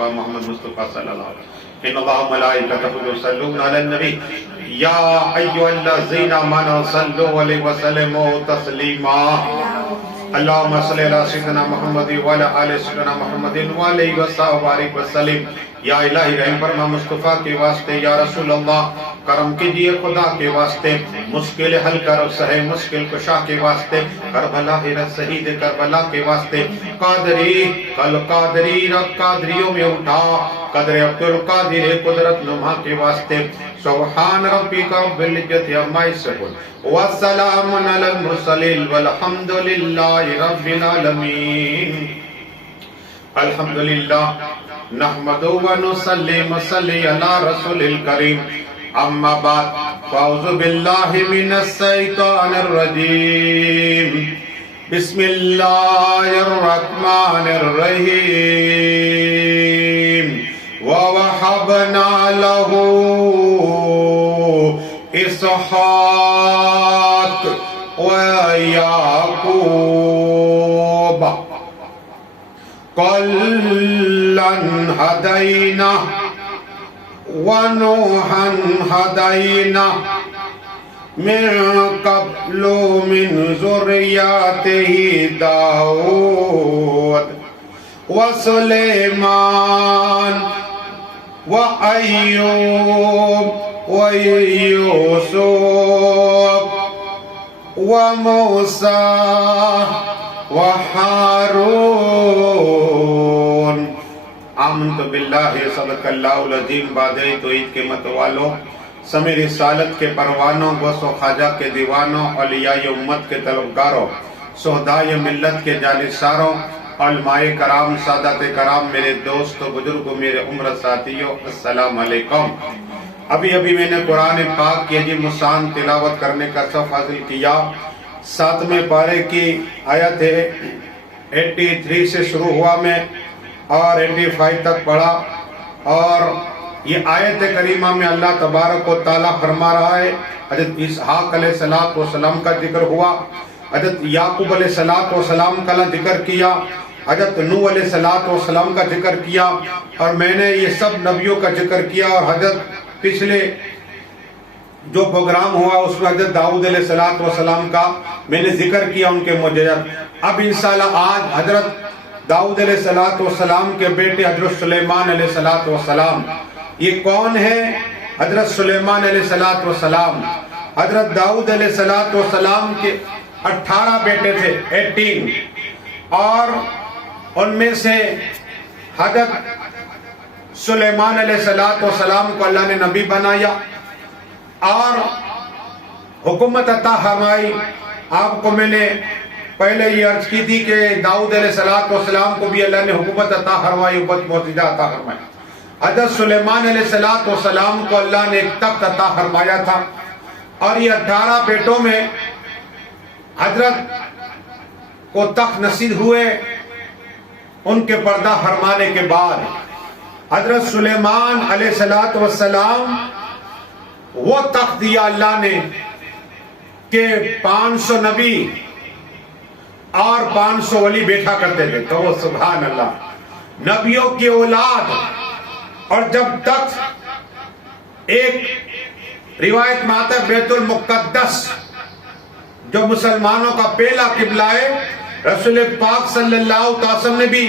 مصطفیٰ محمد مصطفیٰ صلی اللہ علیہ وسلم ان اللہ ملائکتہ یصلون علی النبی یا ایھا الذین آمنوا صلوا علیہ وسلموا تسلیما اللہم صلی علی سیدنا محمد وعلی آل سیدنا محمد وعلیہ وسلم وسلم یا الہی رحم فرما مصطفیٰ کے واسطے، یا رسول اللہ کرم کیجئے خدا کے واسطے، مشکل حل کر سہے مشکل کشا کے واسطے، کربلا شہید کربلا کے واسطے، قادری کل قادری رب قادریوں میں اٹھا، قدر عبدالقادر قدرت نما کے واسطے، سبحان ربک رب العزت عما یصفون والسلام علی المرسلین والحمد للہ رب العالمین۔ الحمدللہ نحمد و نصلی علی رسول الکریم، اما بعد فاعوذ باللہ من الشیطان الرجیم، بسم اللہ الرحمن الرحیم، ووہبنا لہ اسحاق و یعقوب کلًا ہدینا ونوحا ہدینا من قبل من ذریاتہ داؤد وسلیمان وایوب ویوسف وموسیٰ وہارون۔ آمنت باللہ صدق اللہ العظیم۔ بادئ توحید کے متوالوں، سمیر رسالت کے پروانوں، غوث و خواجہ کے دیوانوں، اولیاء امت کے طلبگاروں، شہدائے ملت کے جانثاروں، علماء کرام، سادات کرام، میرے دوستوں، بزرگوں، میرے عمر ساتھیوں، السلام علیکم۔ ابھی میں نے قرآن پاک کی عجیب مسان تلاوت کرنے کا شرف حاصل کیا۔ 7ویں پارے کی آیت ہے 83 سے شروع ہوا میں اور 85 تک پڑھا، اور یہ آیت کریمہ میں اللہ تبارک و تعالیٰ فرما رہا ہے، حضرت اسحاق علیہ السلام کا ذکر ہوا، حضرت یعقوب علیہ السلام کا ذکر کیا، حضرت نوح علیہ السلام کا ذکر کیا، اور میں نے یہ سب نبیوں کا ذکر کیا، اور حضرت پچھلے جو پروگرام ہوا اس میں حضرت داؤد علیہ السلام کا میں نے ذکر کیا، ان کے معجزات۔ اب انشاءاللہ آج حضرت داؤد علیہ السلام کے بیٹے حضرت سلیمان علیہ السلام، یہ کون ہے؟ حضرت سلیمان علیہ السلام، حضرت داؤد علیہ السلام کے 18 بیٹے تھے، 18، اور ان میں سے حضرت سلیمان علیہ السلام کو اللہ نے نبی بنایا اور حکومت عطا فرمائی۔ آپ کو میں نے پہلے یہ عرض کی تھی کہ داؤد علیہ السلام کو بھی اللہ نے حکومت عطا فرمائی، معجزہ عطا فرمائی۔ حضرت سلیمان علیہ السلام کو اللہ نے ایک تخت عطا فرمایا تھا، اور یہ 18 بیٹوں میں حضرت کو تخت نصیب ہوئے۔ ان کے پردہ فرمانے کے بعد حضرت سلیمان علیہ السلام وہ تخت دیا اللہ نے کہ 500 نبی اور 500 ولی بیٹھا کرتے تھے، تو وہ سبحان اللہ نبیوں کی اولاد۔ اور جب تک ایک روایت میں آتا ہے بیت المقدس جو مسلمانوں کا پہلا قبلہ ہے، رسول پاک صلی اللہ علیہ وسلم نے بھی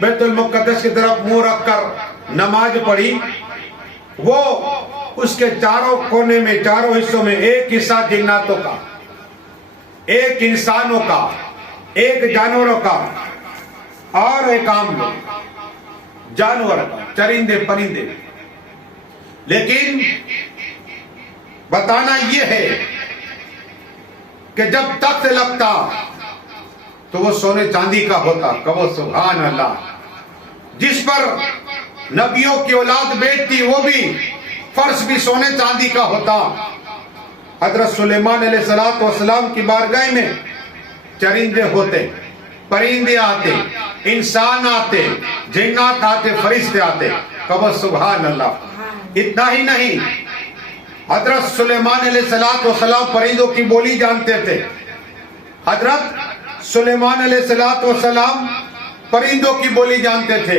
بیت المقدس کی طرف منہ رکھ کر نماز پڑھی۔ وہ اس کے چاروں کونے میں، چاروں حصوں میں ایک حصہ جناتوں کا، ایک انسانوں کا، ایک جانوروں کا، اور ایک عام لوگ جانور کا، چرندے پرندے۔ لیکن بتانا یہ ہے کہ جب تخت لگتا تو وہ سونے چاندی کا ہوتا، کہو سبحان اللہ۔ جس پر نبیوں کی اولاد بیٹھتی وہ بھی فرش بھی سونے چاندی کا ہوتا۔ حضرت سلیمان علیہ السلام کی بارگاہ میں چرندے ہوتے، پرندے آتے، انسان آتے، جنات آتے، فرشتے آتے، کہو سبحان اللہ۔ اتنا ہی نہیں، حضرت سلیمان علیہ السلام پرندوں کی بولی جانتے تھے۔ حضرت سلیمان علیہ السلام پرندوں کی بولی جانتے تھے،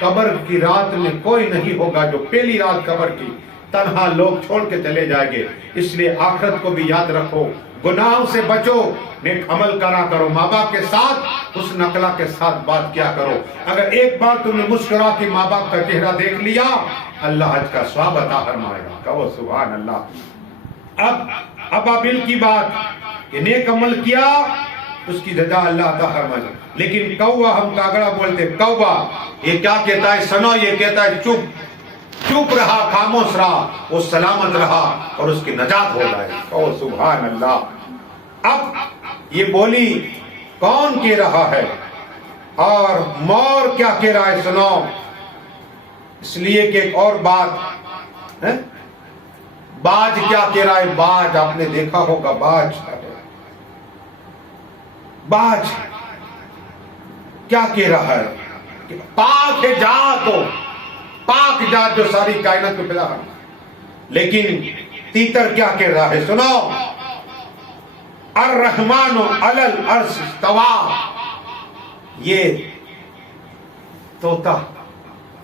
قبر کی رات میں کوئی نہیں ہوگا جو پہلی رات قبر کی تنہا لوگ چھوڑ کے چلے جائیں گے. اس لیے آخرت کو بھی یاد رکھو, گناہوں سے بچو, نیک عمل کرا کرو, ماں باپ کے ساتھ حسن اخلاق کے ساتھ بات کیا کرو. اگر ایک بار تم نے مسکرا کے ماں باپ کا چہرہ دیکھ لیا, اللہ حج کا ثواب عطا فرمائے گا. کہو سبحان اللہ. اب ابابیل کی بات کہ نیک عمل کیا اس کی جزا اللہ عطا فرمائے گا. لیکن کوا, ہم کاغڑا بولتے کوا, یہ کیا کہتا ہے سنو, یہ کہتا ہے چپ رہا, خاموش رہا, وہ سلامت رہا اور اس کی نجات ہو جائے. کہو سبحان اللہ. اب یہ بولی کون کہہ رہا ہے اور مور کیا کہہ رہا ہے سنو. اس لیے کہ ایک اور بات, باج کیا کہہ رہا ہے. باج آپ نے دیکھا ہوگا, باج کیا کہہ رہا ہے کہ پاک ہے ذات, پاک ذات جو ساری کائنات کو پیدا ہے. لیکن تیتر کیا کہہ رہا ہے سنو, الرحمن علی العرش استوی. یہ طوطا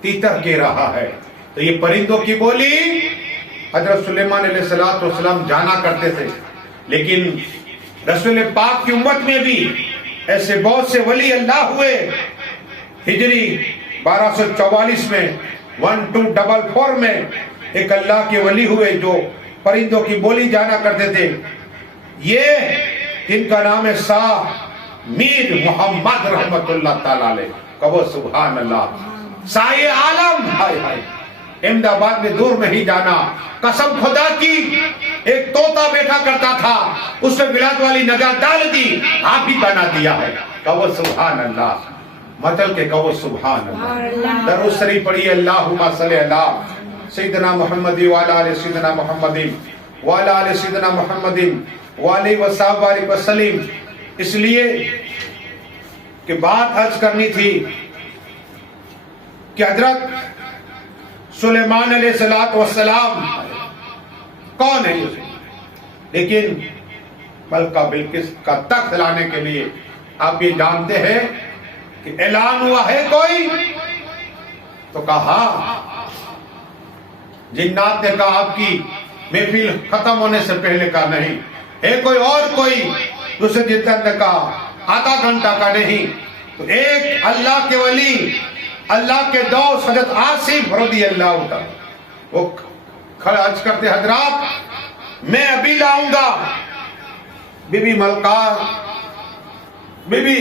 تیتر کہہ رہا ہے. تو یہ پرندوں کی بولی حضرت سلیمان علیہ السلام جانا کرتے تھے. لیکن رسول پاک کی امت میں بھی ایسے بہت سے ولی اللہ ہوئے. ہجری 1244 میں 1244 میں ایک اللہ کے ولی ہوئے جو پرندوں کی بولی جانا کرتے تھے. یہ ان کا نام ہے شاہ میر محمد رحمت اللہ تعالی علیہ. کہو سبحان اللہ. سائے عالم, ہائے ہائے, احمد آباد میں دور نہیں جانا, قسم خدا کی ایک طوطا بیٹھا کرتا تھا, اس میں ولاد والی نگاہ ڈال دی, آپ بھی بنا دیا ہے. کہو سبحان اللہ. مطلب کہ کہو سبحان اللہ. درود شریف پڑھیے, اللہم صلی علی سیدنا محمد وعلی آل سیدنا محمد وعلی آل سیدنا محمد وعلی وصحبہ وسلم. اس لیے کہ بات عرض کرنی تھی کہ حضرت سلیمان علیہ السلام کون ہے, لیکن ملکہ بلقیس کا تخت لانے کے لیے آپ یہ جانتے ہیں کہ اعلان ہوا ہے کوئی, تو کہا جنات نے کہا آپ کی محفل ختم ہونے سے پہلے کا نہیں ہے, کوئی اور کوئی دوسرے جنات نے کہا آدھا گھنٹہ کا نہیں. تو ایک اللہ کے ولی, اللہ کے دوست حضرت آصف رضی اللہ عنہ وہ کھڑا عرض کرتے, حضرات میں ابھی لاؤں گا. بی بی ملکہ, بی بی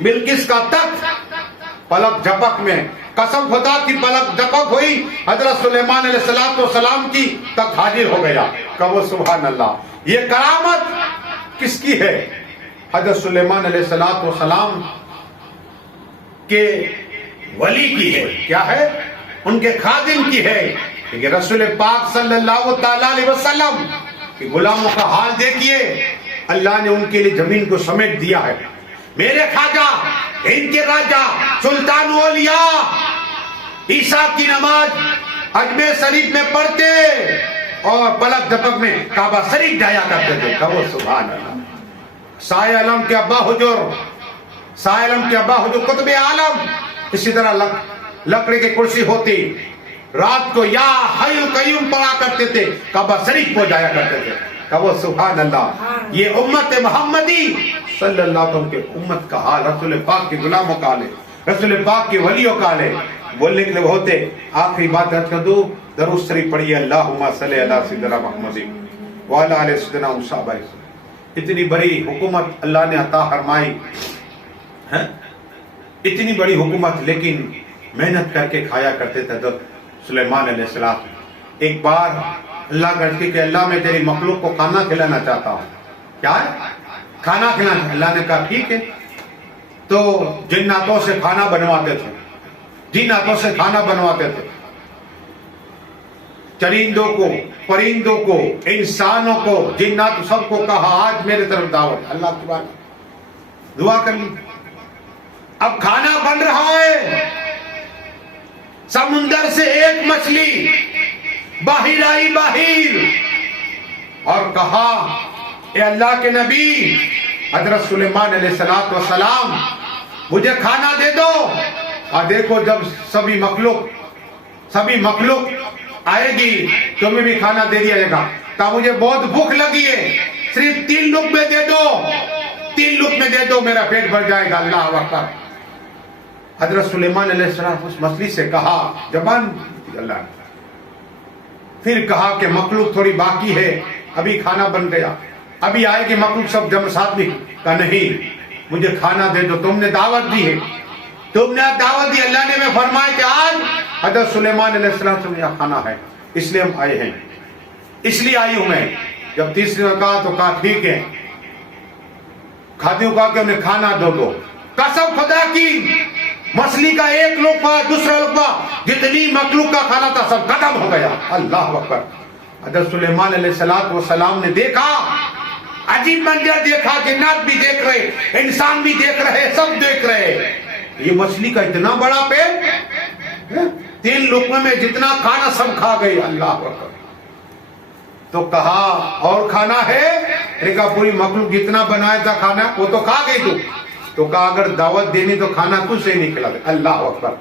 بلقیس کا تخت پلک جھپک میں, قسم خدا کی پلک جھپک ہوئی, حضرت سلیمان علیہ السلام کی تخت حاضر ہو گیا. کہو سبحان اللہ. یہ کرامت کس کی ہے؟ حضرت سلیمان علیہ السلام کے ولی کی ہے. کیا ہے؟ ان کے خادم کی ہے. کہ رسول پاک صلی اللہ تعالی علیہ وسلم کہ غلاموں کا حال دیکھیے, اللہ نے ان کے لیے زمین کو سمیٹ دیا ہے. میرے خواجہ, ان کے راجہ, سلطان اولیاء عیسیٰ کی نماز اجمیر شریف میں پڑھتے اور پلک جھپک میں کعبہ شریف جایا کرتے تھے. کہو سبحان اللہ. سائے علم کے ابا حجر, سائے علم کے ابا حجر قطب عالم اسی طرح لکڑی کی کرسی ہوتی, رات کو یا حی القیوم پڑھا کرتے تھے, کعبہ شریف کو جایا کرتے تھے. کہو سبحان اللہ. یہ امت محمدی صلی اللہ علیہ وسلم کے امت کا حال, رسول پاک کے غلاموں کا حال ہے, رسول پاک کے ولیوں کا حال ہے. بولنے کے لیے ہوتے. آخری بات رکھ کر دو, درود شریف پڑھیے, اللہم صلی علی سیدنا محمد وعلی آل سیدنا محمد. اتنی بڑی حکومت اللہ نے عطا فرمائی, اتنی بڑی حکومت, لیکن محنت کر کے کھایا کرتے تھے سلیمان علیہ السلام. ایک بار اللہ کہتے کہ اللہ میں تیری مخلوق کو کھانا کھلانا چاہتا ہوں. کیا ہے؟ کھانا کھلانا. اللہ نے کہا ٹھیک ہے. تو جناتوں سے کھانا بنواتے تھے, جناتوں سے کھانا بنواتے تھے, چرندوں کو, پرندوں کو, انسانوں کو, جنات سب کو کہا آج میرے طرف دعوت. اللہ کی بات دعا کر لی. اب کھانا بن رہا ہے, سمندر سے ایک مچھلی باہر آئی, باہر, اور کہا اے اللہ کے نبی حضرت سلیمان علیہ السلام مجھے کھانا دے دو. اور دیکھو جب سبھی مخلوق آئے گی تمہیں بھی کھانا دے دیا جائے گا. کہ مجھے بہت بھوک لگی ہے, صرف 3 لقمے دے دو, 3 لقمے دے دو, میرا پیٹ بھر جائے گا. اللہ اکبر. حضرت سلیمان علیہ السلام اس مچھلی سے کہا, زبان اللہ نے پھر کہا کہ مخلوق تھوڑی باقی ہے, ابھی کھانا بن گیا, ابھی آئے گی مخلوق سب جب ساتھ بھی. کہا نہیں, مجھے کھانا دے دو, تم نے دعوت دی ہے, تم نے دعوت دی. اللہ نے میں فرمایا کہ آج حضرت سلیمان علیہ السلام سے یہاں کھانا ہے, اس لیے ہم آئے ہیں, اس لیے آئی ہوں میں. جب تیسری نے کہا تو کہا ٹھیک ہے, کھادیوں کہا کہ انہیں کھانا دو. قسم خدا کی, مچھلی کا ایک لقمہ دوسرا لقمہ, جتنی مخلوق کا کھانا تھا سب ختم ہو گیا. اللہ اکبر. حضرت سلیمان علیہ السلام نے دیکھا, عجیب منظر دیکھا, جنات بھی دیکھ رہے, انسان بھی دیکھ رہے, سب دیکھ رہے. یہ مچھلی کا اتنا بڑا پیٹ, 3 لقمے میں جتنا کھانا سب کھا گئی. اللہ اکبر. تو کہا اور کھانا ہے؟ کہا پوری مخلوق جتنا بنایا تھا کھانا وہ تو کھا گئی تو کہا اگر دعوت دینی تو کھانا کچھ سے نہیں کھلا. اللہ اکبر.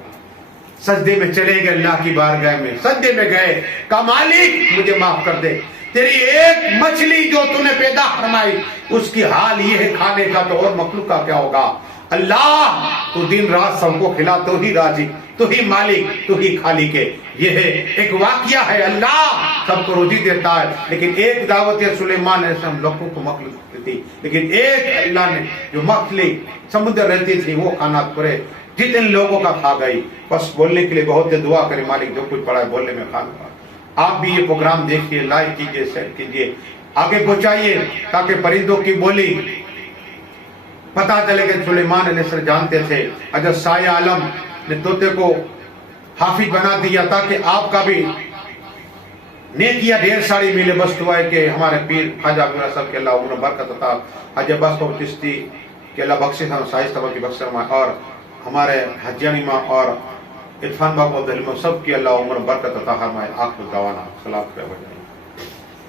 سجدے میں چلے گئے, اللہ کی بارگاہ میں سجدے میں گئے. کہا مالک مجھے معاف کر دے, تیری ایک مچھلی جو تو نے پیدا فرمائی اس کی حال یہ ہے کھانے کا, تو اور مخلوق کا کیا ہوگا. اللہ تو دن رات سب کو کھلا, تو ہی رازق, تو ہی مالک, تو ہی خالق ہے. یہ ہے ایک واقعہ ہے, اللہ سب کو روزی دیتا ہے, لیکن ایک دعوت سلیمان علیہ السلام لوگوں کو مخلوق تھی, لیکن ایک اللہ نے جو مچھلی سمندر رہتی تھی وہ کھانا پورے جتنے لوگوں کا کھا گئی. بس بولنے کے لیے بہت دعا کرے مالک, جو کچھ پڑا ہے بولنے میں کھانا. آپ بھی یہ پروگرام دیکھیے, لائک کیجیے, شیئر کیجیے, آگے پہنچائیے تاکہ پرندوں کی بولی پتا چلے کہ سلیمان علیہ السلام جانتے تھے. حضرت شاہ عالم نے طوطے کو حافظ بنا دیا تاکہ آپ کا بھی نیکیاں ڈھیر ساری ملے. بس دعا ہے کہ ہمارے پیر خواجہ عبداللہ صاحب کے اللہ عمر برکت عطا, حاجی عباس کو چشتی کہ اللہ بخشے ہم شائستہ کی بخش فرمائے, اور ہمارے حجیانی ماں اور عرفان بابا دلمو سب کی اللہ عمر برکت عطا فرمائے. آخر دعوانا صلاۃ پہ ہو جائے.